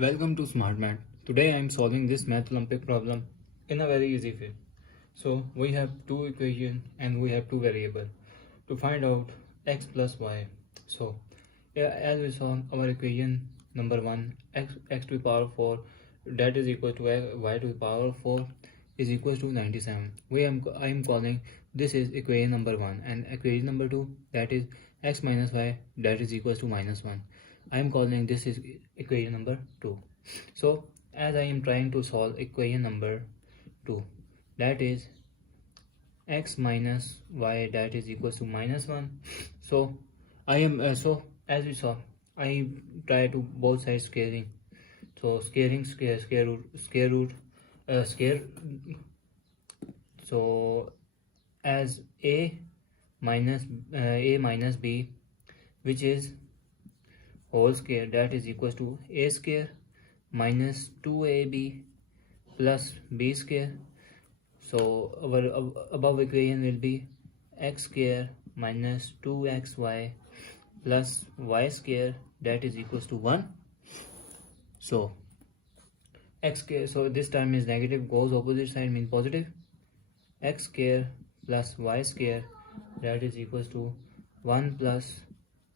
Welcome to Smart Math. Today I am solving this math Olympic problem in a very easy way. So we have two equations and we have two variables to find out x plus y. So as we saw our equation number 1 x to the power 4 that is equal to y to the power 4 is equal to 97. I am calling this is equation number 1 and equation number 2 that is x minus y that is equal to minus 1. I am calling this is equation number 2. So as I am trying to solve equation number 2 that is x minus y that is equal to minus 1. So I am as we saw I try to both sides scaling. So scaling square root scale. So as a minus b which is whole square that is equal to a square minus 2ab plus b square. So our above equation will be x square minus 2xy plus y square that is equals to 1. So x square, so this term is negative, goes opposite side means positive. X square plus y square that is equals to 1 plus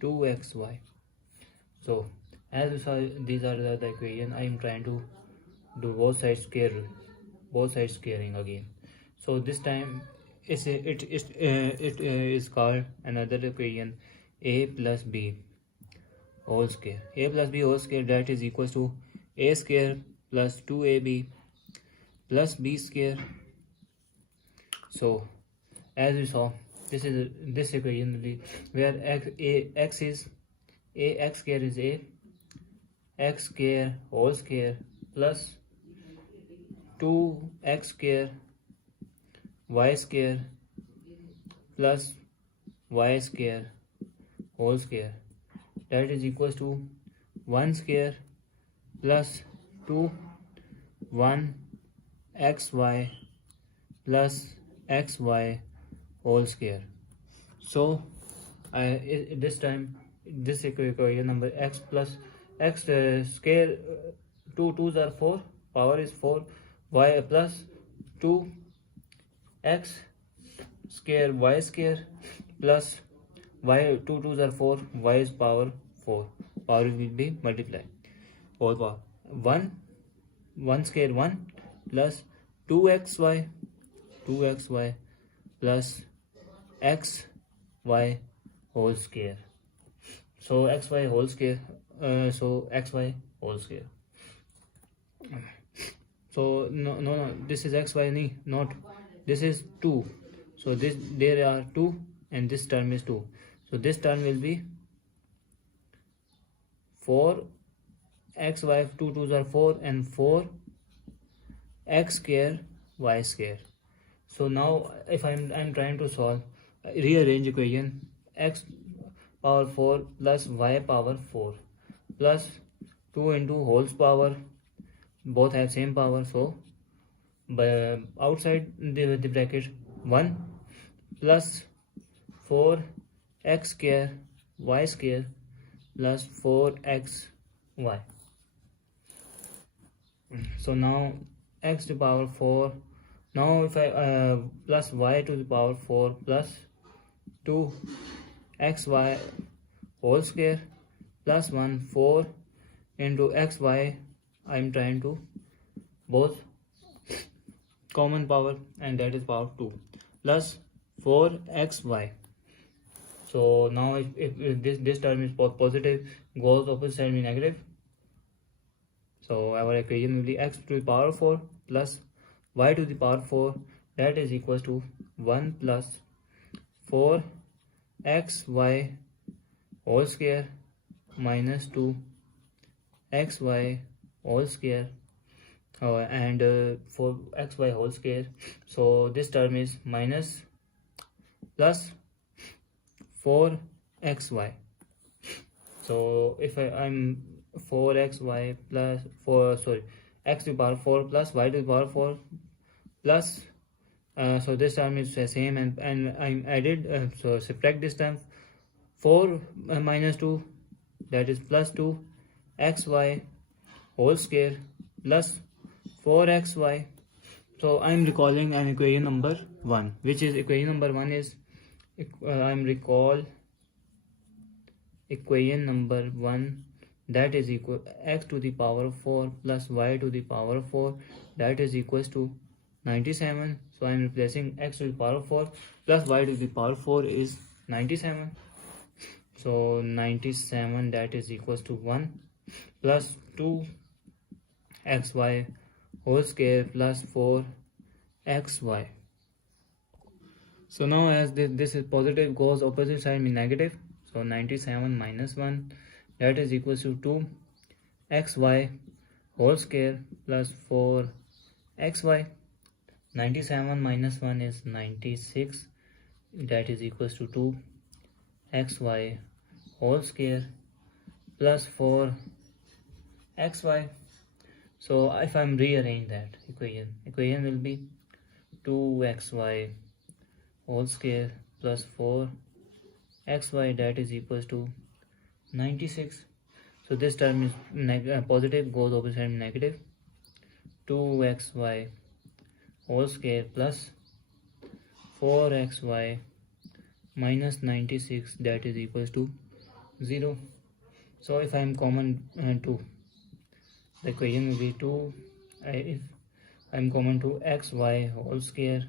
2xy. So as you saw, these are the equation. I am trying to do both sides squaring again. So this time it is called another equation a plus b whole square. A plus b whole square that is equals to a square plus 2ab plus b square. So as we saw, this equation where x square is a x square whole square plus 2x square y square plus y square whole square that is equals to 1 square plus 2 1 xy plus xy whole square. So this time this equation number x plus x square 2 2s are 4, power is 4, y plus 2 x square y square plus y 2 2s are 4, y is power 4, power will be multiplied. Whole power 1 square 1 plus 2xy plus xy whole square. So xy whole square, xy whole square. So no, this is xy not, this is 2. So there are 2 and this term is 2. So this term will be 4 xy, 2 2s are 4 and 4 x square y square. So now if I'm trying to solve, rearrange equation x power 4 plus y power 4 plus 2 into whole power, both have same power. So by outside the bracket 1 plus 4 x square y square plus 4xy. So now x to the power 4. Now if I plus y to the power 4 plus 2 xy whole square plus 1 4 into xy, I am trying to both common power and that is power 2 plus 4xy. So now if this term is positive, goes opposite side means negative. So our equation will be x to the power 4 plus y to the power 4 that is equals to 1 plus 4 xy whole square minus 2 xy whole square and for xy whole square. So this term is minus plus 4xy. So if I'm 4xy plus 4 x to the power 4 plus y to the power 4 plus so this term is the same and I'm added, so subtract this term 4 minus 2 that is plus 2 xy whole square plus 4xy. So I'm recalling an equation number 1, which is equation number 1 is equation number 1, that is equal x to the power 4 plus y to the power 4, that is equals to 97. So I'm replacing x to the power 4 plus y to the power 4 is 97. So 97, that is equals to 1 plus 2xy whole square plus 4xy. So now as this is positive, goes opposite side mean negative. So 97 minus 1, that is equals to 2xy whole square plus 4xy. 97 minus 1 is 96, that is equals to 2xy whole square plus 4xy. So if I'm rearrange that equation will be 2xy whole square plus 4xy, that is equals to 96. So this term is positive, goes opposite side negative. 2xy whole square plus 4xy minus 96, that is equals to 0. So if I am common 2, the equation will be 2. If I am common 2xy whole square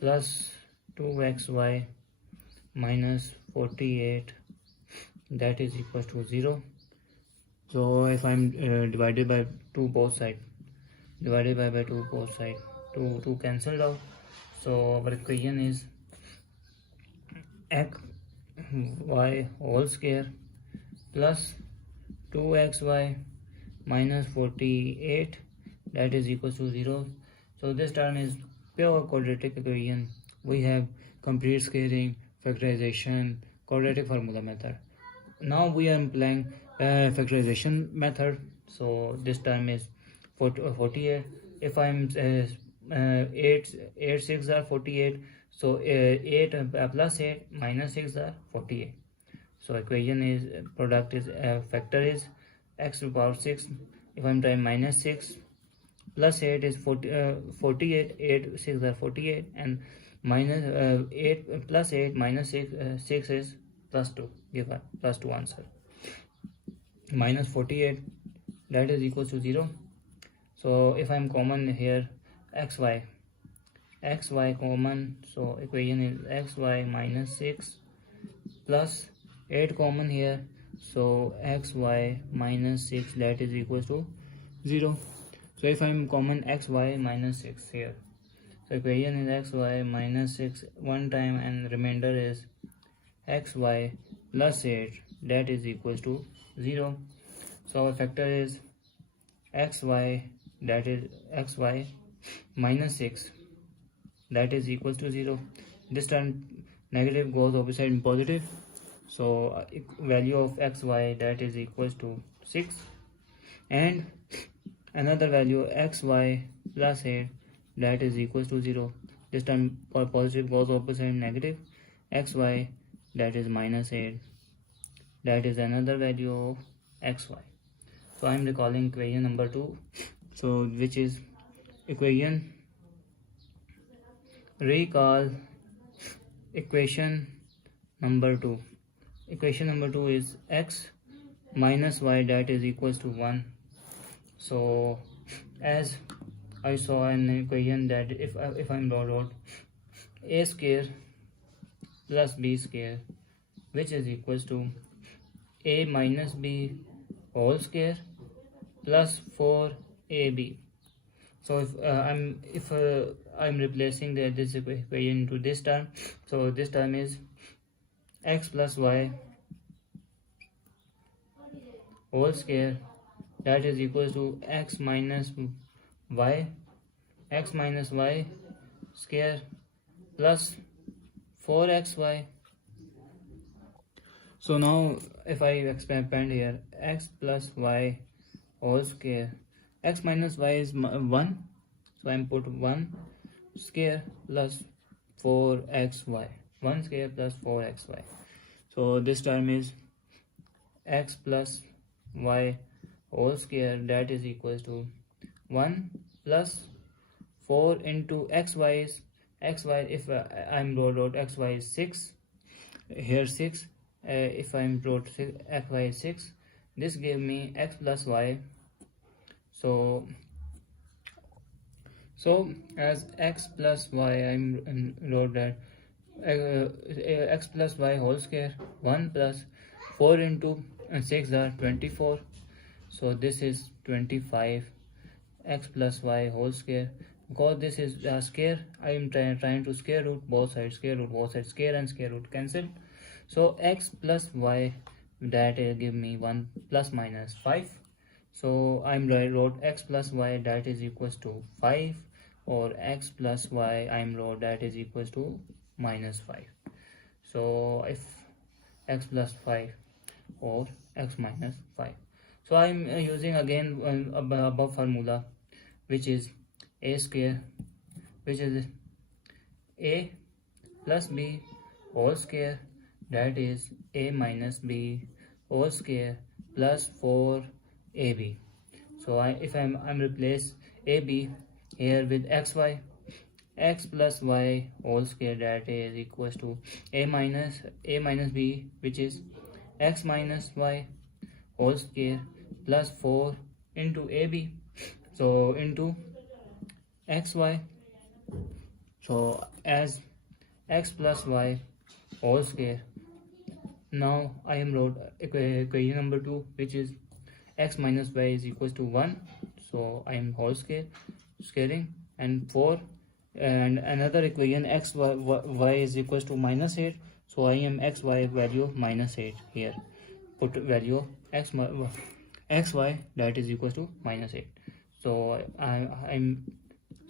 plus 2xy minus 48, that is equals to 0. So if I am divided by 2 both side, divided by 2 both side, 2 cancelled out. So our equation is xy whole square plus 2xy minus 48, that is equals to 0. So this term is pure quadratic equation. We have complete scaling, factorization, quadratic formula method. Now we are applying factorization method. So this term is 48. If I'm 8 6 are 48, so 8 plus 8 minus 6 are 48. So equation is product is factor is x to the power 6. If I'm trying minus 6 plus 8 is 48, 8 6 are 48, and minus 8 plus 8 minus 6 is plus 2, give a plus 2 answer. Minus 48, that is equals to 0. So if I'm common here xy common, so equation is xy minus 6 plus 8 common here, so xy minus 6, that is equals to 0. So if I'm common xy minus 6 here, so equation is xy minus 6 one time, and remainder is xy plus 8, that is equals to 0. So our factor is xy, that is xy minus 6, that is equals to 0. This term negative goes opposite in positive. So value of xy, that is equals to 6, and another value xy plus 8, that is equals to 0. This term positive goes opposite in negative. Xy, that is minus 8, that is another value of xy. So I am recalling equation number 2, so which is equation, recall equation number 2. Equation number 2 is x minus y, that is equals to 1. So as I saw in the equation that if I'm wrote a square plus b square, which is equals to a minus b whole square plus 4ab. So if I'm replacing this equation into this term, so this term is x plus y whole square, that is equals to x minus y square plus 4xy. So now if I expand here, x plus y whole square, x minus y is 1, so I put 1 square plus 4xy, 1 square plus 4xy. So this term is x plus y whole square, that is equals to 1 plus 4 into xy is xy, if I'm wrote xy is 6, here 6, if I'm wrote xy is 6, this gave me x plus y. So as x plus y, I'm wrote that x plus y whole square, 1 plus 4 into 6 are 24, so this is 25 x plus y whole square. Because this is a square, I am trying to square root both sides, square and square root cancelled. So x plus y, that give me 1 plus minus 5. So I'm wrote x plus y, that is equals to 5, or x plus y I'm wrote that is equals to minus 5. So if x plus 5 or x minus 5, so I'm using again above formula, which is a square, which is a plus b whole square, that is a minus b whole square plus 4ab. So if I'm replace ab here with xy, x plus y whole square, that is equals to a minus b, which is x minus y whole square plus 4 into ab, so into xy. So as x plus y whole square, now I am wrote equation number 2, which is x minus y is equals to 1, so I am whole scaling, and 4, and another equation x y is equals to minus 8, so I am xy value minus 8 here, put value xy, that is equals to minus 8. So I'm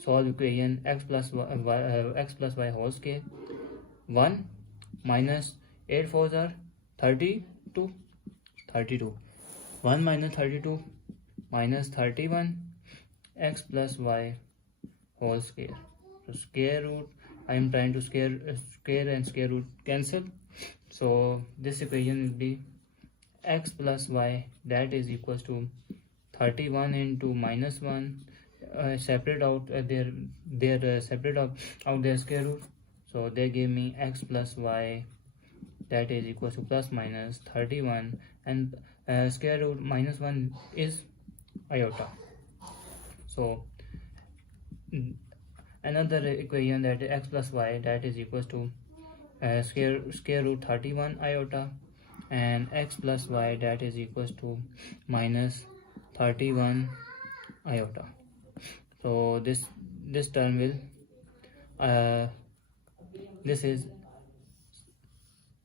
solve equation x plus y whole square, 1 minus 8 fours are 32, 1 minus 32 minus 31 x plus y whole square. So square root, I am trying to square and square root cancel, so this equation will be x plus y, that is equals to 31 into minus 1, separate out separate out their square root, so they give me x plus y, that is equals to plus minus 31, and square root minus 1 is iota. So another equation, that is x plus y, that is equals to square root 31 iota, and x plus y, that is equals to minus 31 iota. So this term will this is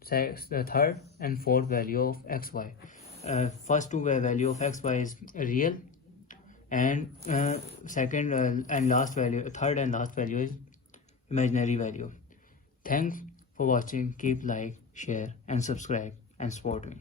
the third and fourth value of xy. First two value of xy is real, and second and last value, third and last value is imaginary value. Thanks for watching. Keep like, share and subscribe and support me.